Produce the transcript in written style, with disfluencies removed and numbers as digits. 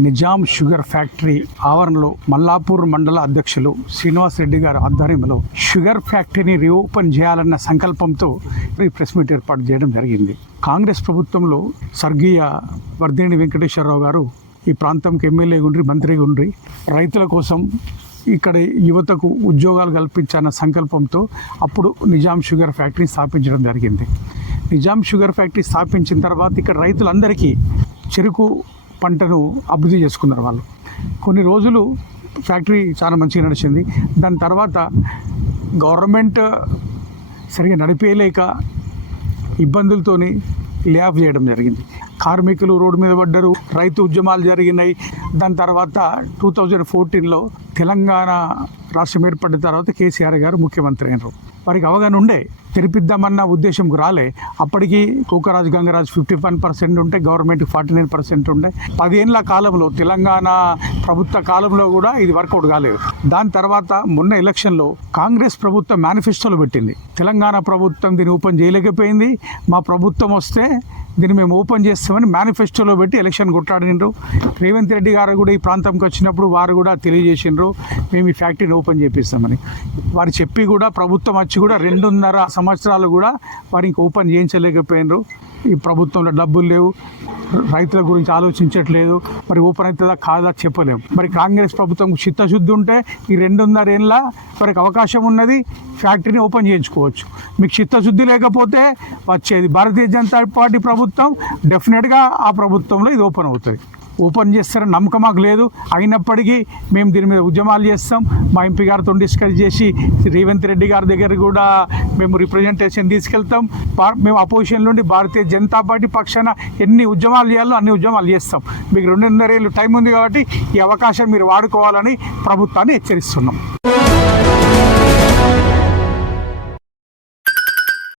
Nizam sugar factory ఆవరణలో మల్లాపూర్ మండల అధ్యక్షులు శ్రీనివాస్ రెడ్డి గారి ఆధ్వర్యంలో షుగర్ ఫ్యాక్టరీని రీఓపెన్ చేయాలన్న సంకల్పంతో ఈ ప్రెస్ మీట్ ఏర్పాటు చేయడం జరిగింది. కాంగ్రెస్ ప్రభుత్వంలో స్వర్గీయ వర్ధినేని వెంకటేశ్వరరావు గారు ఈ ప్రాంతంకి ఎమ్మెల్యేగా ఉండి మంత్రిగా ఉండి రైతుల కోసం ఇక్కడ యువతకు ఉద్యోగాలు కల్పించాలన్న సంకల్పంతో అప్పుడు నిజాం షుగర్ ఫ్యాక్టరీ స్థాపించడం జరిగింది. నిజాం షుగర్ ఫ్యాక్టరీ స్థాపించిన తర్వాత ఇక్కడ రైతులందరికీ చెరుకు పంటను అభివృద్ధి చేసుకున్నారు. వాళ్ళు కొన్ని రోజులు ఫ్యాక్టరీ చాలా మంచిగా నడిచింది. దాని తర్వాత గవర్నమెంట్ సరిగా నడిపేయలేక ఇబ్బందులతోని లే ఆఫ్ చేయడం జరిగింది. కార్మికులు రోడ్డు మీద పడ్డారు, రైతు ఉద్యమాలు జరిగినాయి. దాని తర్వాత 2014లో తెలంగాణ రాష్ట్రం ఏర్పడిన తర్వాత కేసీఆర్ గారు ముఖ్యమంత్రి అయినారు. వారికి అవగాహన ఉండే తెరిపిద్దామన్న ఉద్దేశంకు రాలే. అప్పటికి కూకరాజు గంగరాజు 51% ఉంటే గవర్నమెంట్ 49% ఉండే. 10 ఏళ్ళ కాలంలో తెలంగాణ ప్రభుత్వ కాలంలో కూడా ఇది వర్కౌట్ కాలేదు. దాని తర్వాత మొన్న ఎలక్షన్లో కాంగ్రెస్ ప్రభుత్వం మేనిఫెస్టోలో పెట్టింది, తెలంగాణ ప్రభుత్వం దీన్ని ఓపెన్ చేయలేకపోయింది, మా ప్రభుత్వం వస్తే దీన్ని మేము ఓపెన్ చేస్తామని మేనిఫెస్టోలో పెట్టి ఎలక్షన్ కొట్లాడినరు. రేవంత్ రెడ్డి గారు కూడా ఈ ప్రాంతంకి వచ్చినప్పుడు వారు కూడా తెలియజేసినారు, మేము ఈ ఫ్యాక్టరీని ఓపెన్ చేపిస్తామని. వారు చెప్పి కూడా ప్రభుత్వం వచ్చి కూడా 2.5 సంవత్సరాలు కూడా వారికి ఓపెన్ చేయించలేకపోయినారు. ఈ ప్రభుత్వంలో డబ్బులు లేవు, రైతుల గురించి ఆలోచించట్లేదు, మరి ఓపెన్ అవుతుందా కాదా చెప్పలేము. మరి కాంగ్రెస్ ప్రభుత్వం చిత్తశుద్ధి ఉంటే ఈ 2.5 ఏళ్ళ వారికి అవకాశం ఉన్నది, ఫ్యాక్టరీని ఓపెన్ చేయించుకోవచ్చు. మీకు చిత్తశుద్ధి లేకపోతే వచ్చేది భారతీయ జనతా పార్టీ ప్రభుత్వం, డెఫినెట్గా ఆ ప్రభుత్వంలో ఇది ఓపెన్ అవుతుంది. ఓపెన్ చేస్తారని నమ్మకం మాకు లేదు. అయినప్పటికీ మేము దీని మీద ఉద్యమాలు చేస్తాం. మా ఎంపీ గారితో డిస్కస్ చేసి రేవంత్ రెడ్డి గారి దగ్గర కూడా మేము రిప్రజెంటేషన్ తీసుకెళ్తాం. మేము అపోజిషన్ నుండి భారతీయ జనతా పార్టీ పక్షాన ఎన్ని ఉద్యమాలు చేయాలో అన్ని ఉద్యమాలు చేస్తాం. మీకు 2.5 ఏళ్ళు టైం ఉంది కాబట్టి ఈ అవకాశం మీరు వాడుకోవాలని ప్రభుత్వాన్ని హెచ్చరిస్తున్నాం.